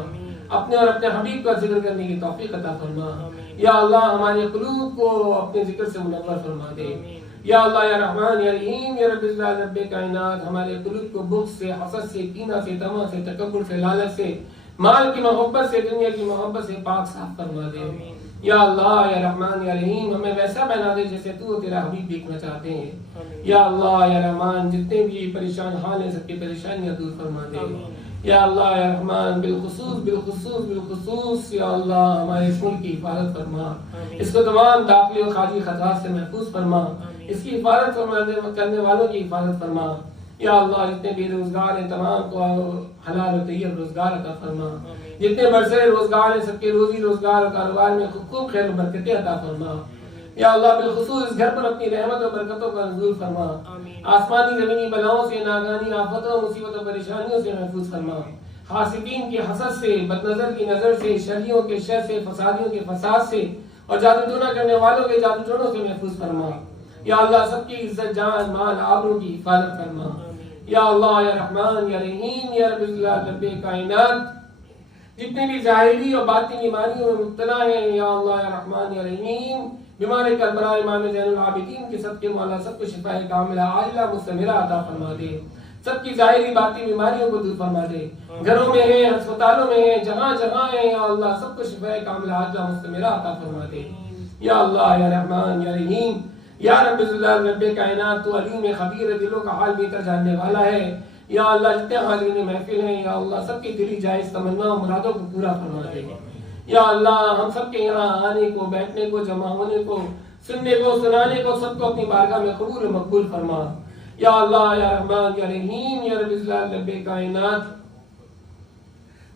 अपने और अपने हबीब का जिक्र करने की तौफीक अता फरमा। या अल्लाह हमारे क़ुलूब को अपने जिक्र से मुनव्वर फरमा दे। या अल्लाह या रहमान या रहीम या रब्बे कायनात, हमारे क़ुलूब को बुग़्ज़ से, हसद से, कीना से, तमा से, तकब्बुर से, लालच से, माल की मोहब्बत से, दुनिया की मोहब्बत से पाक साफ फरमा दे। या अल्लाह या रहमान या रहीम हमें वैसा बना दे जैसे तू तेरा हबीब देखना चाहते हैं। या अल्लाह या रहमान जितने भी परेशान हाल हैं सबकी परेशानियां दूर फरमा दे। या अल्लाह या रहमान बिलखुसूस या अल्लाह हमारे इस मुल्क की हिफाजत फरमा, इसको तमाम दाखिली और खारिजी खतरात से महफूज फरमा, इसकी हिफाजत करने वालों की हिफाजत फरमा। या अल्लाह जितने बेरोजगार हैं तमाम को हलाल और तैयब रोजगार अता फरमा, जितने बरसरे रोजगार हैं सबके रोजी रोजगार और कारोबार में खूब खैर बरकतें अता फरमा। या अल्लाह बिलखुसूस इस घर पर अपनी रहमत और बरकतों का नज़ूल फरमा, आसमानी जमीनी बलाओं से, नागानी आफतों, मुसीबतों, परेशानियों से महफूज फरमा, हासिदीन की हसद से, बदनजर की नजर से, शरियों के शर से, फसादियों के फसाद से और जादू टोना करने वालों के जादू टोनों से महफूज फरमा। या अल्लाह सबकी इज्जत जान माल आबरू की हिफाजत फरमा। या अल्लाह या रहमान या रहीम या रब्बे कायनात, जितने भी ज़ाहिरी और बातिनी बीमारियों में मुब्तला हैं या अल्लाह या रहमान या रहीम, बीमार करबला इमाम ज़ैनुल आबिदीन के सबके मौला सबको शिफाए कामिला आजिला मुस्तमिरा अता फरमा दे, सबकी ज़ाहिरी बातिनी बीमारियों को दूर फरमा दे, घरों में है, अस्पतालों में है, जहाँ जहाँ है या अल्लाह सबको शिफाए कामिला आजिला मुस्तमिरा अता फरमा दे। या अल्लाह या रहमान या रहीम या रब्बे कायनात, तू अलीम खबीर है, दिलों का हाल बेहतर जानने वाला है। या अल्लाह जितने हाज़िरीन महफिल हैं या अल्लाह सबकी दिली जायज़ तमन्ना और मुरादों को पूरा फरमा दे। या अल्लाह हम सबके यहाँ आने को, बैठने को, जमा होने को, सुनने को, सुनाने को सबको अपनी बारगाह में कबूल और मकबूल फरमा। या अल्लाह या रहमान या रहीम या रब्बे कायनात,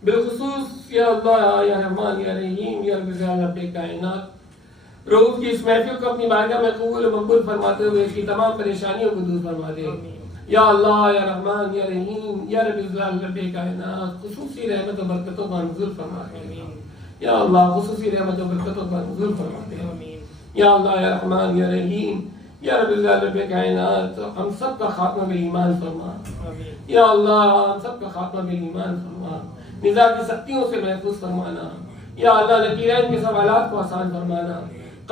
बिलखुसूस या अल्लाह या रहमान या रहीम या रब्बे कायनात, रोज़ की इस महफिल को अपनी बारगाह में कबूल और मकबूल फरमाते हुए इसकी तमाम परेशानियों को दूर फरमा दे। या अल्लाह या रहमान या रहीम या रब्बे कायनात, खुसूसी रहमत और बरकतों का नुज़ूल फरमा दे। या अल्लाह खुसूसी रहमत और बरकतों का नुज़ूल फरमा दे। या अल्लाह या रहमान या रहीम या रब्बे कायनात, हम सब का खात्मा बिल ईमान फरमा। या अल्लाह हम सब का खात्मा बिल ईमान फरमा, निज़ा की सख्तियों से महफूज फरमाना। या अल्लाह नकीरैन के सवालात को आसान फरमाना,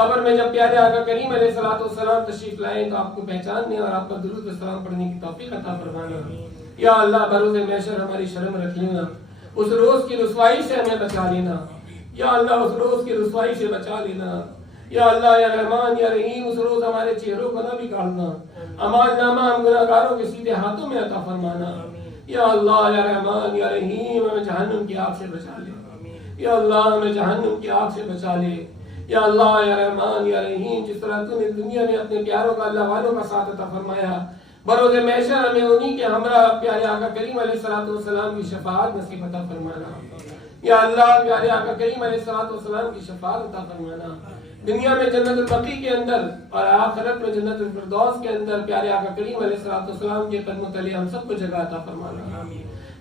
कब्र में जब प्यारे आका करीम अलैहिस्सलाम तशरीफ लाए तो आपको पहचानने और आपका दुरूद व सलाम पढ़ने की तौफीक अता फरमाना। या अल्लाह बरोज़े महशर हमारी शर्म रख लेना, उस रोज की रुसवाई से हमें बचा लेना। या अल्लाह उस रोज की रुसवाई से बचा लेना। या अल्लाह या रहमान या रहीम उस रोज हमारे चेहरों को ना बिगाड़ना, अमाल नामा हम गुनाहगारों के सीधे हाथों में अता फरमाना। या अल्लाह या रहमान या रहीम हमें जहन्नुम की आग से बचा ले। या अल्लाह हमें जहन्नुम की आग से बचा ले। या अल्लाह या रहमान या रहीम जिस तरह तूने दुनिया में अपने प्यारों का अल्लाह वालों का साथ अता फरमाया, बरोज़े महशर हमें उन्हीं के हमरा प्यारे आका करीम अलैहिस्सलाम की शफाअत नसीब अता फरमाना। या अल्लाह प्यारे आका करीम अलैहिस्सलाम की शफाअत अता फरमाना। दुनिया में जन्नतुल बकी के अंदर और आखिरत में जन्नतुल फिरदौस के अंदर प्यारे आका करीम अलैहिस्सलाम के कदमों तले हम सबको जगह अता फरमाना।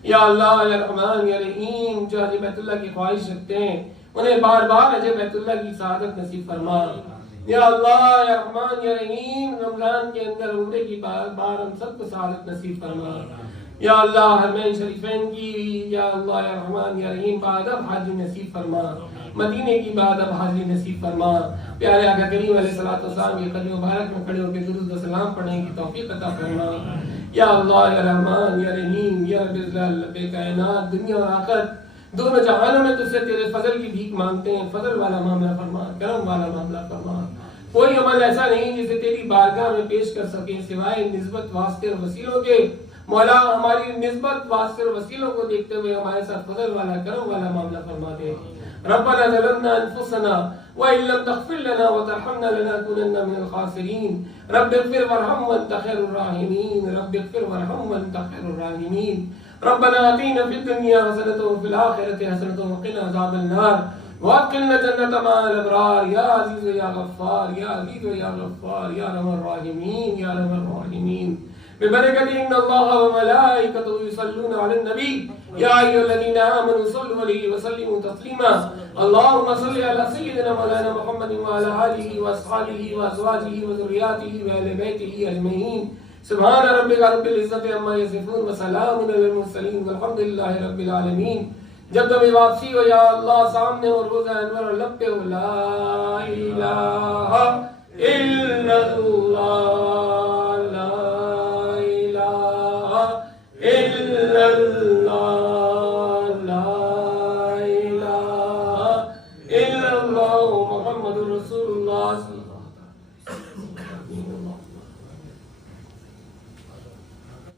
या अल्लाह या रहमान या रहीम जो हज बैतुल्लाह की ख्वाहिश रखते हैं उन्हें बार बार हज बैतुल्लाह की सआदत नसीब फरमा। या अल्लाह या रहमान या रहीम रमजान के अंदर उम्रे की बार बार हम सबको सआदत नसीब फरमा। या अल्लाह हरमैन शरीफैन की या अल्लाह या रहमान या रहीम बादब हाजिरी नसीब फरमा, मदीने की बादब हाजिरी नसीब फरमा। प्यारे आका करीम अलैहिस्सलाम के कदम मुबारक में खड़े होकर दुरूद व सलाम पढ़ने की तौफीक अता फरमा। या अल्लाह या रहमान या रहीम या रब्बे कायनात दुनिया और आखिरत दोनों जहानों में तुझसे तेरे फजल की भीख मांगते हैं। फजल वाला मामला फरमा, करम वाला मामला फरमा। कोई अमल ऐसा नहीं जिसे तेरी बारगाह में पेश कर सके सिवाय निस्बत वास्ते और वसीलों के। मौला हमारी निस्बत वास्ते और वसीलों को देखते हुए हमारे साथ फजल वाला करम वाला मामला फरमा दे। रब्बना ज़लमना अनफुसना व इन लम तग़फिर लना व तरहमना लनकुनन्ना मिनल खासिरीन। रब्बिग़फिर वरहम व अंत खैरुर राहिमीन। रब्बिग़फिर वरहम व अंत खैरुर राहिमीन। रब्बना आतिना फिद दुनिया हसनतन व फिल आखिरति हसनतन व क़िना अज़ाबन नार वअदखिलना जन्नत मअल अबरार। या अज़ीज़ या गफ़्फ़ार या अज़ीज़ या गफ़्फ़ार या अरहमर राहिमीन या अरहमर राहिमीन। बिबरकति इन्नल्लाह व मलाइकतहु युसल्लूना अलन नबी या अय्युहल्लज़ीना आमनू सल्लु अलैहि व सल्लिमू तस्लीमा। अल्लाहुम्मा सल्लि अला सय्यिदिना मौलाना मुहम्मदिन व अला आलिहि व अस्हाबिहि व अज़वाजिहि व ज़ुर्रिय्यतिहि व अहलि बैतिहि अजमईन। सुब्हान रब्बिका रब्बिल इज़्ज़ति अम्मा यसिफून व सलामुन अलल मुरसलीन वल्हम्दुलिल्लाहि रब्बिल आलमीन। जब कभी वापसी हो या अल्लाह सामने हो रोज़ा अनवर और लब पे हो ला इलाहा